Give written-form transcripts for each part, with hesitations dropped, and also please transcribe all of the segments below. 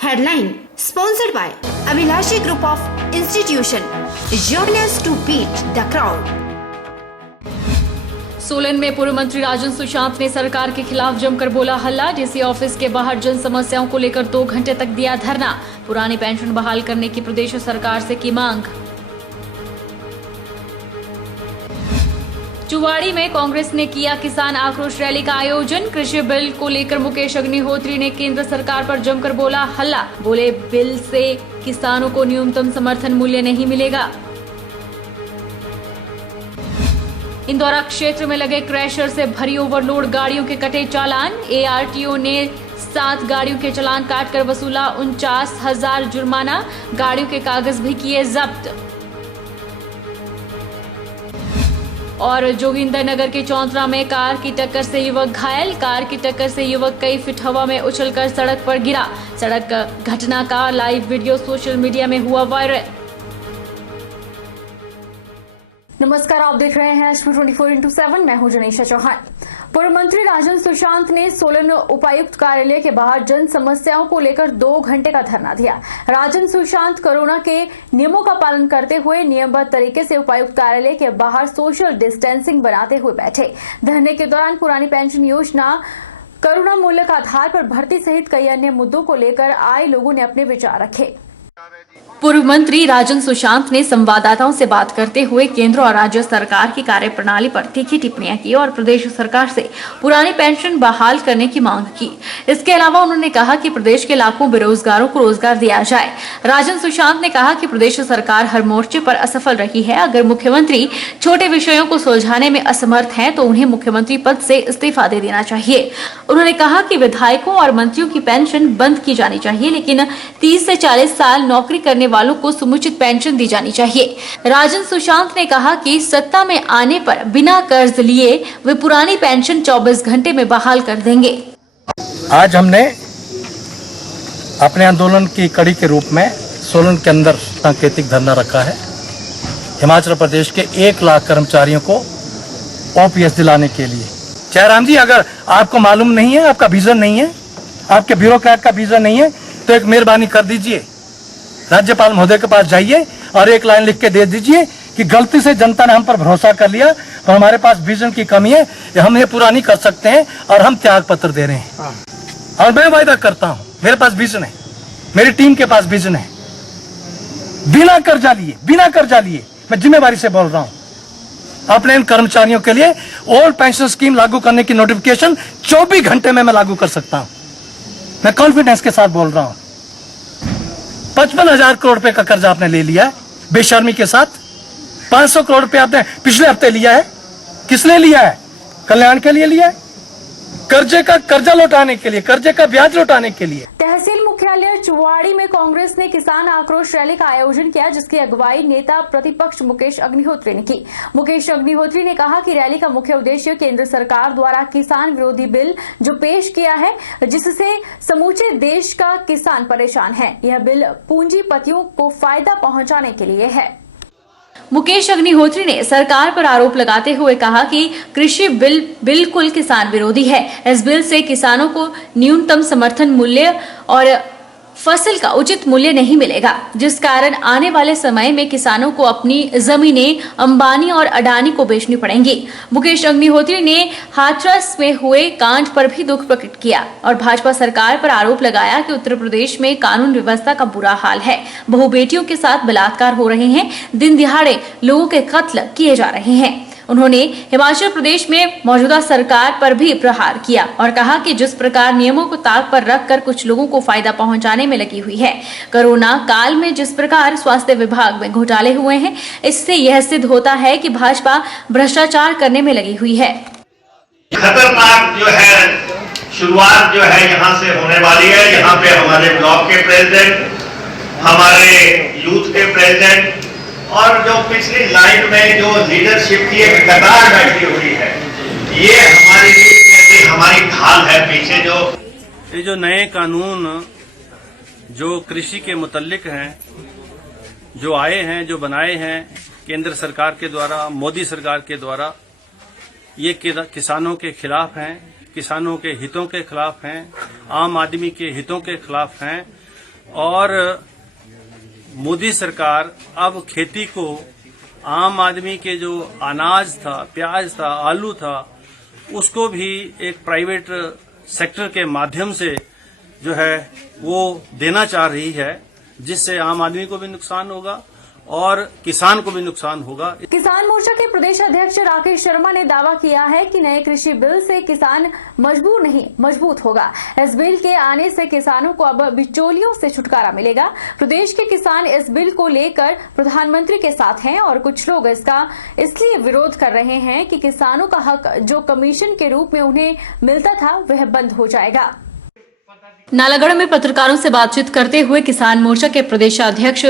Headline sponsored by Abhilashi Group of Institution. Join us to beat the crowd. Solan में पूर्व मंत्री राजन सुशांत ने सरकार के खिलाफ जमकर बोला हल्ला। डीसी ऑफिस के बाहर जन समस्याओं को लेकर 2 घंटे तक दिया धरना। पुरानी पेंशन बहाल करने की प्रदेश सरकार से की मांग। चुवाड़ी में कांग्रेस ने किया किसान आक्रोश रैली का आयोजन। कृषि बिल को लेकर मुकेश अग्निहोत्री ने केंद्र सरकार पर जमकर बोला हल्ला। बोले बिल से किसानों को न्यूनतम समर्थन मूल्य नहीं मिलेगा। इंदौरा क्षेत्र में लगे क्रैशर से भरी ओवरलोड गाड़ियों के कटे चालान। एआरटीओ ने 7 गाड़ियों के चालान काटकर वसूला 49,000 जुर्माना। गाड़ियों के कागज भी किए जब्त। और जोगिंदर नगर के चौंतरा में कार की टक्कर से युवक घायल। कार की टक्कर से युवक कई फीट हवा में उछलकर सड़क पर गिरा। सड़क घटना का लाइव वीडियो सोशल मीडिया में हुआ वायरल। नमस्कार, आप देख रहे हैं एचपी 24x7। मैं हूं जनीशा चौहान। पूर्व मंत्री राजन सुशांत ने सोलन उपायुक्त कार्यालय के बाहर जन समस्याओं को लेकर 2 घंटे का धरना दिया। राजन सुशांत कोरोना के नियमों का पालन करते हुए नियमबद्ध तरीके से उपायुक्त कार्यालय के बाहर सोशल डिस्टेंसिंग बनाते हुए बैठे। धरने के दौरान पुरानी पेंशन योजना, करुणा मूल्य आधार पर भर्ती सहित कई अन्य मुद्दों को लेकर आए लोगों ने अपने विचार रखे। पूर्व मंत्री राजन सुशांत ने संवाददाताओं से बात करते हुए केंद्र और राज्य सरकार की कार्यप्रणाली पर तीखी टिप्पणियां की और प्रदेश सरकार से पुरानी पेंशन बहाल करने की मांग की। इसके अलावा उन्होंने कहा कि प्रदेश के लाखों बेरोजगारों को रोजगार दिया जाए। राजन सुशांत ने कहा कि प्रदेश सरकार हर मोर्चे पर असफल रही है। अगर मुख्यमंत्री छोटे विषयों को सुलझाने में असमर्थ हैं तो उन्हें मुख्यमंत्री पद से इस्तीफा दे देना चाहिए। उन्होंने कहा कि विधायकों और मंत्रियों की पेंशन बंद की जानी चाहिए, लेकिन 30 से 40 साल नौकरी करने वालों को समुचित पेंशन दी जानी चाहिए। राजन सुशांत ने कहा कि सत्ता में आने पर बिना कर्ज लिए वे पुरानी पेंशन 24 घंटे में बहाल कर देंगे। आज हमने अपने आंदोलन की कड़ी के रूप में सोलन के अंदर सांकेतिक धरना रखा है। हिमाचल प्रदेश के 1 लाख कर्मचारियों को ओपीएस दिलाने के लिए। जयराम जी, अगर आपको मालूम नहीं है, आपका विजन नहीं है, आपके ब्यूरोक्रेट का विजन नहीं है, तो एक मेहरबानी कर दीजिए, राज्यपाल महोदय के पास जाइए और एक लाइन लिख के दे दीजिए कि गलती से जनता ने हम पर भरोसा कर लिया और हमारे पास विजन की कमी है, हम ये पूरा नहीं कर सकते हैं और हम त्याग पत्र दे रहे हैं। और मैं वायदा करता हूं, मेरे पास विजन है, मेरी टीम के पास विजन है। बिना कर्जा लिए मैं जिम्मेवारी से बोल रहा हूं, अपने इन कर्मचारियों के लिए ओल्ड पेंशन स्कीम लागू करने की नोटिफिकेशन 24 घंटे में मैं लागू कर सकता हूं। मैं कॉन्फिडेंस के साथ बोल रहा हूं। 55,000 करोड़ रुपए का कर्जा आपने ले लिया है बेशर्मी के साथ। 500 करोड़ रुपए आपने पिछले हफ्ते लिया है। किसने लिया है? कल्याण के लिए लिया है, कर्जा लौटाने के लिए, कर्जे का ब्याज लौटाने के लिए। तहसील मुख्यालय चुवाड़ी में कांग्रेस ने किसान आक्रोश रैली का आयोजन किया, जिसकी अगुवाई नेता प्रतिपक्ष मुकेश अग्निहोत्री ने की। मुकेश अग्निहोत्री ने कहा कि रैली का मुख्य उद्देश्य केंद्र सरकार द्वारा किसान विरोधी बिल जो पेश किया है, जिससे समूचे देश का किसान परेशान है, यह बिल पूंजीपतियों को फायदा पहुंचाने के लिए है। मुकेश अग्निहोत्री ने सरकार पर आरोप लगाते हुए कहा कि कृषि बिल बिल्कुल किसान विरोधी है। इस बिल से किसानों को न्यूनतम समर्थन मूल्य और फसल का उचित मूल्य नहीं मिलेगा, जिस कारण आने वाले समय में किसानों को अपनी जमीनें अंबानी और अडानी को बेचनी पड़ेंगी। मुकेश अग्निहोत्री ने हाथरस में हुए कांड पर भी दुख प्रकट किया और भाजपा सरकार पर आरोप लगाया कि उत्तर प्रदेश में कानून व्यवस्था का बुरा हाल है। बहु बेटियों के साथ बलात्कार हो रहे हैं, दिन दिहाड़े लोगों के कत्ल किए जा रहे हैं। उन्होंने हिमाचल प्रदेश में मौजूदा सरकार पर भी प्रहार किया और कहा कि जिस प्रकार नियमों को ताक पर रखकर कुछ लोगों को फायदा पहुंचाने में लगी हुई है, कोरोना काल में जिस प्रकार स्वास्थ्य विभाग में घोटाले हुए हैं, इससे यह सिद्ध होता है कि भाजपा भ्रष्टाचार करने में लगी हुई है। खतरनाक जो है शुरुआत जो है यहाँ से होने वाली है। यहाँ पे हमारे ब्लॉक के प्रेसिडेंट, हमारे यूथ के प्रेसिडेंट और जो पिछली लाइन में जो लीडरशिप की एक कतार बैठी हुई है, ये हमारी लिए हमारी ढाल है पीछे। ये जो नए कानून जो कृषि के मुतल्लिक हैं, जो आए हैं, जो बनाए हैं केंद्र सरकार के द्वारा, मोदी सरकार के द्वारा, ये किसानों के खिलाफ हैं, किसानों के हितों के खिलाफ हैं, आम आदमी के हितों के खिलाफ हैं। और मोदी सरकार अब खेती को आम आदमी के जो अनाज था, प्याज था, आलू था, उसको भी एक प्राइवेट सेक्टर के माध्यम से जो है वो देना चाह रही है, जिससे आम आदमी को भी नुकसान होगा और किसान को भी नुकसान होगा। किसान मोर्चा के प्रदेश अध्यक्ष राकेश शर्मा ने दावा किया है कि नए कृषि बिल से किसान मजबूर नहीं मजबूत होगा। इस बिल के आने से किसानों को अब बिचौलियों से छुटकारा मिलेगा। प्रदेश के किसान इस बिल को लेकर प्रधानमंत्री के साथ हैं और कुछ लोग इसका इसलिए विरोध कर रहे हैं कि किसानों का हक जो कमीशन के रूप में उन्हें मिलता था वह बंद हो जाएगा। नालागढ़ में पत्रकारों से बातचीत करते हुए किसान मोर्चा के प्रदेशाध्यक्ष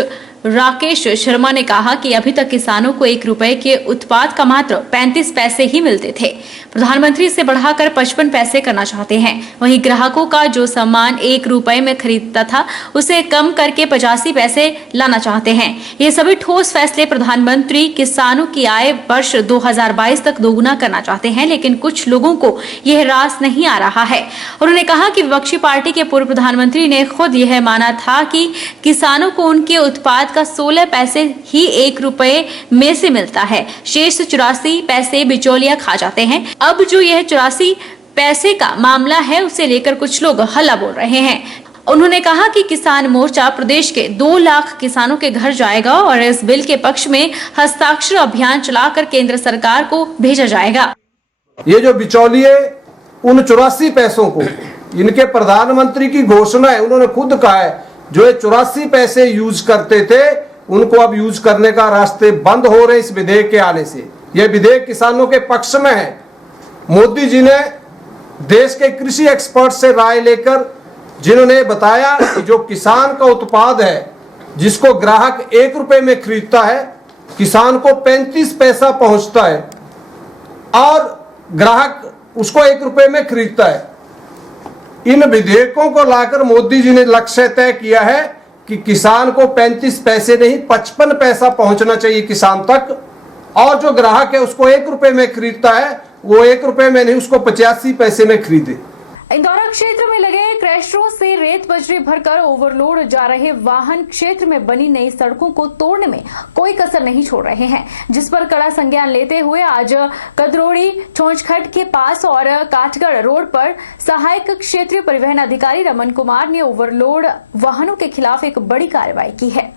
राकेश शर्मा ने कहा कि अभी तक किसानों को 1 रुपए के उत्पाद का मात्र 35 पैसे ही मिलते थे। प्रधानमंत्री इसे बढ़ाकर 55 पैसे करना चाहते हैं। वहीं ग्राहकों का जो सामान 1 रुपए में खरीदता था उसे कम करके 85 पैसे लाना चाहते हैं। ये सभी ठोस फैसले प्रधानमंत्री किसानों की आय वर्ष 2022 तक दोगुना करना चाहते हैं, लेकिन कुछ लोगों को यह रास नहीं आ रहा है। उन्होंने कहा कि विपक्षी पार्टी के पूर्व प्रधानमंत्री ने खुद यह माना था कि किसानों को उनके उत्पाद का 16 पैसे ही 1 रुपए में से मिलता है, शेष 84 पैसे बिचौलिया खा जाते हैं। अब जो यह 84 पैसे का मामला है उसे लेकर कुछ लोग हल्ला बोल रहे हैं। उन्होंने कहा कि किसान मोर्चा प्रदेश के 2 लाख किसानों के घर जाएगा और इस बिल के पक्ष में हस्ताक्षर अभियान चलाकर केंद्र सरकार को भेजा जाएगा। ये जो बिचौलिए उन 84 पैसों को, इनके प्रधानमंत्री की घोषणा है, उन्होंने खुद कहा है जो ये 84 पैसे यूज करते थे उनको अब यूज करने का रास्ते बंद हो रहे इस विधेयक के आने से। यह विधेयक किसानों के पक्ष में है। मोदी जी ने देश के कृषि एक्सपर्ट से राय लेकर जिन्होंने बताया कि जो किसान का उत्पाद है जिसको ग्राहक 1 रुपए में खरीदता है, किसान को 35 पैसा पहुंचता है और ग्राहक उसको 1 रुपए में खरीदता है। इन विधेयकों को लाकर मोदी जी ने लक्ष्य तय किया है कि किसान को 35 पैसे नहीं 55 पैसा पहुंचना चाहिए किसान तक, और जो ग्राहक है उसको 1 रुपए में खरीदता है वो 1 रुपए में नहीं उसको 85 पैसे में खरीदे। इंदौरा क्षेत्र में लगे क्रैशरों से रेत बजरी भरकर ओवरलोड जा रहे वाहन क्षेत्र में बनी नई सड़कों को तोड़ने में कोई कसर नहीं छोड़ रहे हैं, जिस पर कड़ा संज्ञान लेते हुए आज कदरोड़ी चौंचखट के पास और काठगढ़ रोड पर सहायक क्षेत्रीय परिवहन अधिकारी रमन कुमार ने ओवरलोड वाहनों के खिलाफ एक बड़ी कार्रवाई की है।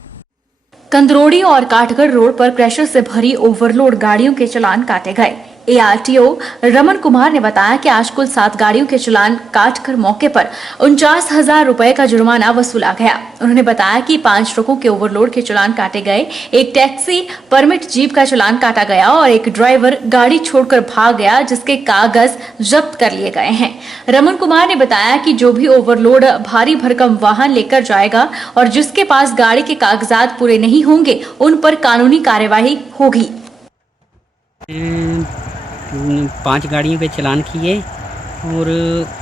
कंदरोड़ी और काठगढ़ रोड पर क्रैशर से भरी ओवरलोड गाड़ियों के चालान काटे गए। ARTO रमन कुमार ने बताया कि आज कुल 7 गाड़ियों के चालान काटकर मौके पर 49,000 रुपए का जुर्माना वसूला गया। उन्होंने बताया कि 5 ट्रकों के ओवरलोड के चालान काटे गए, एक टैक्सी परमिट जीप का चालान काटा गया और एक ड्राइवर गाड़ी छोड़कर भाग गया जिसके कागज जब्त कर लिए गए हैं। रमन कुमार ने बताया कि जो भी ओवरलोड भारी भरकम वाहन लेकर जाएगा और जिसके पास गाड़ी के कागजात पूरे नहीं होंगे उन पर कानूनी कार्यवाही होगी। 5 गाड़ियों पे चालान किए और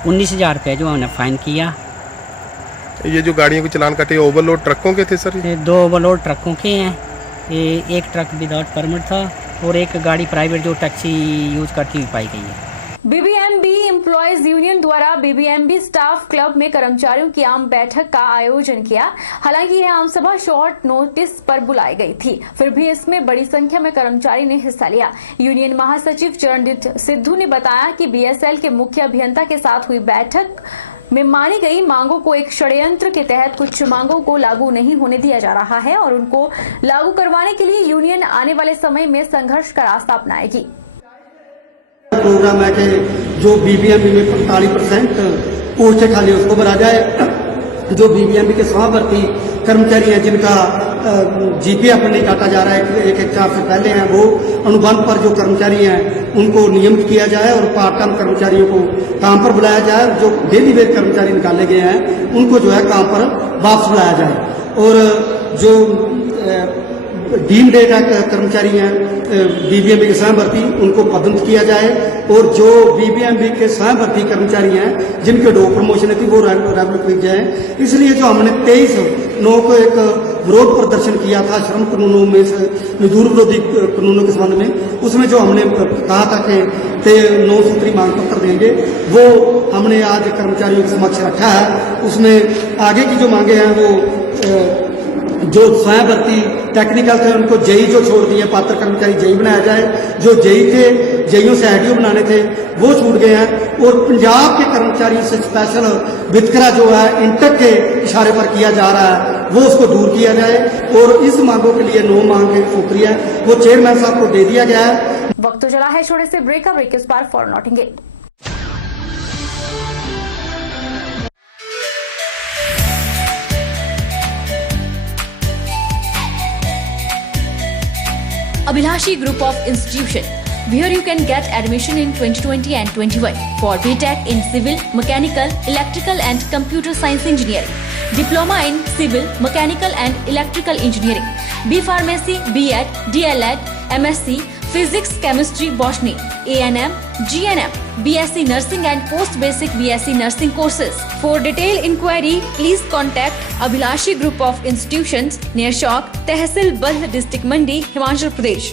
19,000 रुपये जो हमने फाइन किया। ये जो गाड़ियों के चालान काटे ओवरलोड ट्रकों के थे सर? 2 ओवरलोड ट्रकों के हैं। एक ट्रक विदाउट परमिट था और एक गाड़ी प्राइवेट जो टैक्सी यूज करती हुई पाई गई है। BBMB एम्प्लॉयज यूनियन द्वारा BBMB स्टाफ क्लब में कर्मचारियों की आम बैठक का आयोजन किया। हालांकि यह आम सभा शॉर्ट नोटिस पर बुलाई गई थी, फिर भी इसमें बड़ी संख्या में कर्मचारी ने हिस्सा लिया। यूनियन महासचिव चरणजीत सिद्धू ने बताया कि BSL के मुख्य अभियंता के साथ हुई बैठक में मानी गई मांगों को एक षड्यंत्र के तहत कुछ मांगों को लागू नहीं होने दिया जा रहा है और उनको लागू करवाने के लिए यूनियन आने वाले समय में संघर्ष का रास्ता अपनाएगी। प्रोग्राम है कि जो BBMB में 45% पोस्टें खाली उसको भरा जाए। जो BBMB के समावर्ती कर्मचारी हैं जिनका GPF नहीं काटा जा रहा है 1/4 से पहले हैं, वो अनुबंध पर जो कर्मचारी हैं उनको नियमित किया जाए और पार्ट टाइम कर्मचारियों को काम पर बुलाया जाए। जो डेली वेज कर्मचारी निकाले गए हैं उनको जो है काम पर वापस बुलाया जाए और जो डीम डेटा कर्मचारी हैं BBMB के स्वयं भर्ती उनको पदोन्नत किया जाए और जो BBMB के स्वयं भर्ती कर्मचारी हैं जिनके 2 प्रमोशन थी वो रेगुलर की जाए। इसलिए जो हमने 23/9 को एक विरोध प्रदर्शन किया था श्रम कानूनों में से, मजदूर विरोधी कानूनों के संबंध में, उसमें जो हमने कहा था कि 9 सूत्री मांग पत्र देंगे, वो हमने आज कर्मचारियों के समक्ष रखा है। उसमें आगे की जो मांगे हैं वो जो स्वयं भर्ती टेक्निकल थे उनको जेई जो छोड़ दिए, पात्र कर्मचारी जेई बनाया जाए, जो जेई थे जेईओ से आईटीओ बनाने थे वो छूट गए हैं, और पंजाब के कर्मचारियों से स्पेशल वितकरा जो है इंटक के इशारे पर किया जा रहा है वो उसको दूर किया जाए, और इस मांगों के लिए 9 मांग की सूत्री है वो चेयरमैन साहब को दे दिया गया है। वक्त तो चला है छोटे से ब्रेक के उस पार for नॉटिंगेल। Abhilashi Group of Institution, where you can get admission in 2020 and 21 for BTech in Civil, Mechanical, Electrical and Computer Science Engineering, Diploma in Civil, Mechanical and Electrical Engineering, B Pharmacy, B.Ed, D.Led, MSc, Physics, Chemistry, Botany, A&M, GNM, BSc Nursing and Post Basic BSc Nursing courses. For detailed inquiry, please contact Abhilashi Group of Institutions near Chowk, Tehsil Bandh, District Mandi, Himachal Pradesh.